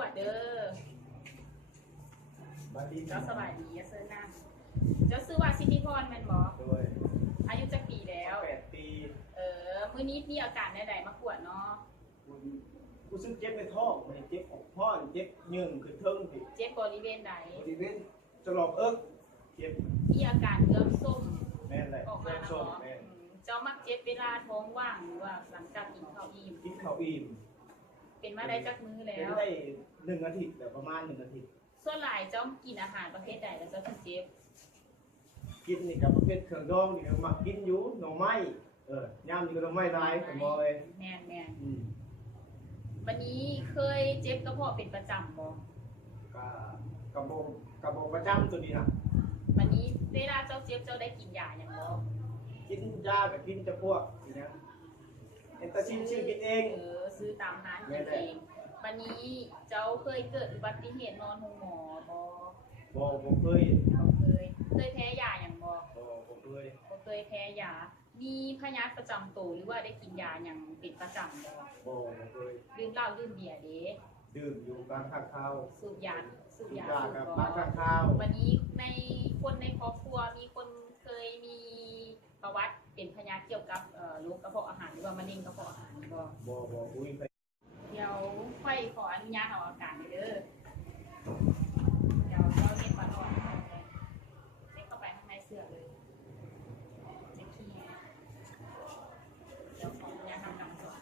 วดเด้อเจ้าสบายดีเซิร์นั่งเจ้าซื้อว่าสิทธิพรแม่นบ่อายุจักปีแล้ว8 ปีมื้อนี้มีอาการใดๆมากวดเนาะกูซึ่งเจ็บในท้องมันเจ็บของพ่อเจ็บยืงขึ้นเทิงผิดเจ็บบริเวณใดบริเวณจะหลอกเอิ๊กเจ็บมีอาการเอื้อมส้มแม่นเลยออกมาเนาะเจ้ามักเจ็บเวลาท้องว่างหรือว่าหลังจากกินข้าวอิ่มเป็นมาได้จักมื้อแล้วได้1 อาทิตย์แบบประมาณ1 อาทิตย์ส่วนหลายเจ้ากินอาหารประเภทใดแล้วเจ้าถึงเจ็บกินนี่กับประเภทเครื่องดองนี่ก็มักกินอยู่หน่อไม้ย่ามนี่ก็หน่อไม้ลายผมบอกเลยแม่นวันนี้เคยเจ็บกระเพาะเป็นประจำบ่กระบอกประจำตัวนี้นะวันนี้เวลาเจ้าเจ็บเจ้าได้กินยาอย่างบ่กินยากับกินจะพวกนี่นะเอ็นตาซินชื่อกินเองซื้อตามร้านกินเองวันนี้เจ้าเคยเกิดอุบัติเหตุนอนโรงหมอบ่เคยแพ้ยาอย่างบ่เคยแพ้ยามีพยาธิประจำตัวหรือว่าได้กินยาอย่างเป็นประจำบ่เคยดื่มเหล้าดื่มเบียร์เด้ดื่มอยู่บางครั้งคราวสูบยากับบางครั้งคราววันนี้ในคนในครอบครัวมีคนเคยมีประวัติเป็นพยาธิเกี่ยวกับโรคกระเพาะอาหารหรือว่ามะเร็งกระเพาะอาหารบ่อุ้ยเดี๋ยวค่อยขออนุญาตเอาอาการเด้อเดี๋ยวเราเน็ตปลาหลอดเน็ตเข้าไปข้างในเสื้อเลยเช็คขี้เดี๋ยวขออนุญาตทำการสอน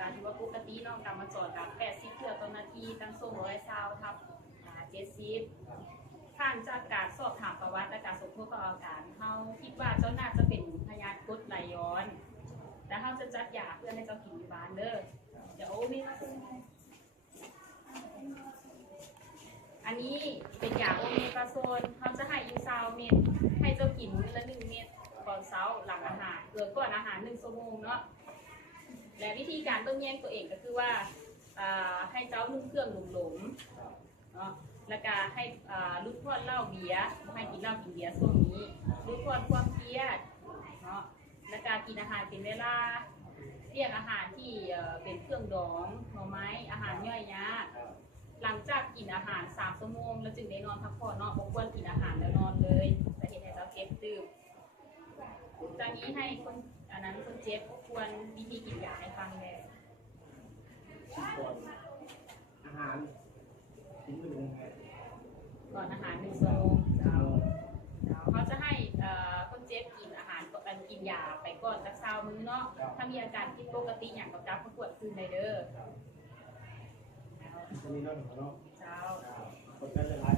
การที่ว่าปกติน้องกำมาจอดกับ80 เทื่อต่อนาทีตั้งส่ง120 ทับ 70ผ่านจากการสอบถามประวัติและการสมทบต่ออาการเฮาคิดว่าเจ้าน่าจะเป็นพยาธิกรดไหลย้อนและเฮาจะจัดยาเพื่อให้เจ้ากินอยู่บ้านเด้อเดี๋ยวโอ้มีมาซื้ออันนี้เป็นยาโอเมกาโซนเขาจะให้ยู20 เม็ดให้เจ้ากินมื้อละ1 เม็ดก่อนเช้าหลังอาหารก่อนอาหาร1 ชั่วโมงเนาะและวิธีการต้องแยกตัวเองก็คือว่าให้เจ้านุ่งเครื่องหลงๆเนาะแล้วก็ให้ลดทอนเหล้าเบียร์ให้กินเหล้ากินเบียร์ช่วงนี้ลดทอนความเครียดเนาะแล้วก็กินอาหารเป็นเวลาเลี่ยงอาหารที่เป็นเครื่องดองหน่อไม้อาหารย่อยยากหลังจากกินอาหาร3 ชั่วโมงแล้วจึงได้นอนพักผ่อนเนาะบ่ควรกินอาหารแล้วนอนเลยจะเห็นให้เจ้าเจ็บตื่นจากนี้ให้คนคนเจ็บควรวิธีกินยาให้ฟังแน่อาหารกินมื้อนึงก่อนอาหาร1 ชั่วโมงเขาจะให้คนเจ็บกินอาหารกินยาไปก่อนสัก20 มื้อเนาะถ้ามีอาการผิดปกติอย่างกับจับประกวดคืนได้เด้อจะมีเนาะเจ้าคนกันหลาย